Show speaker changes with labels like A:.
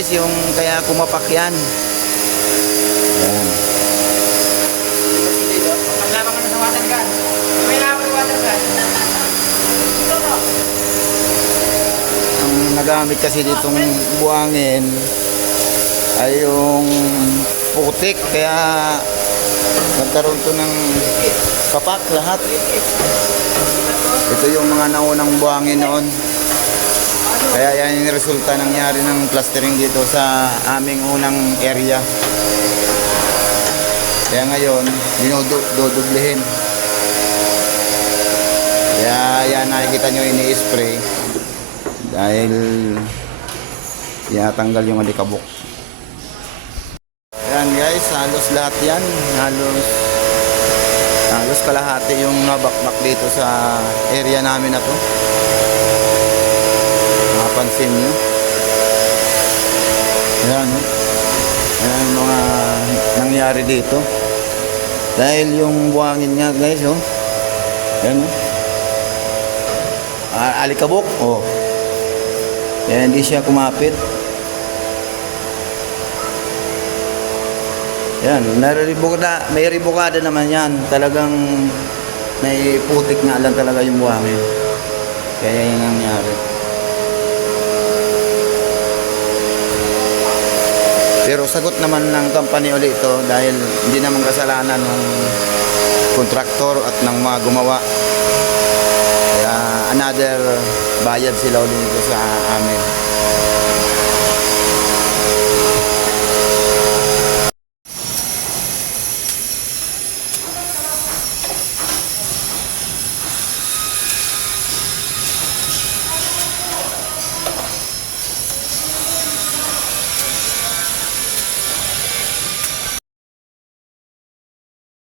A: kaya kumapak yan. Yan.
B: Paglaban ka na sa water gun. May laban ng water gun. Ito no.
A: Ang nagamit kasi ditong buhangin ay yung putik kaya nagkaroon to ng kapak lahat. Ito yung mga naunang buhangin noon. Kaya yan yung resulta nangyari ng plastering dito sa aming unang area. Kaya ngayon, dinudublehin. Kaya yan nakikita nyo ini-spray dahil tinatanggal yung alikabok. Ayan guys, halos lahat yan. Halos halos kalahati yung nabakbak dito sa area namin na to. Mapansin nyo. Ayan, oh. Ayan ang mga nangyari dito. Dahil yung buhangin nga guys, oh. Ayan, oh. Ah, alikabok, oh. Kaya hindi siya kumapit. Yan, nariribukada, may ribukada naman yan. Talagang may putik nga lang talaga yung buhangin. Kaya yun ang nangyari. Sagot naman ng company ulit ito dahil hindi naman kasalanan ng kontraktor at ng mga gumawa. Kaya another bayad sila ulit dito sa amin.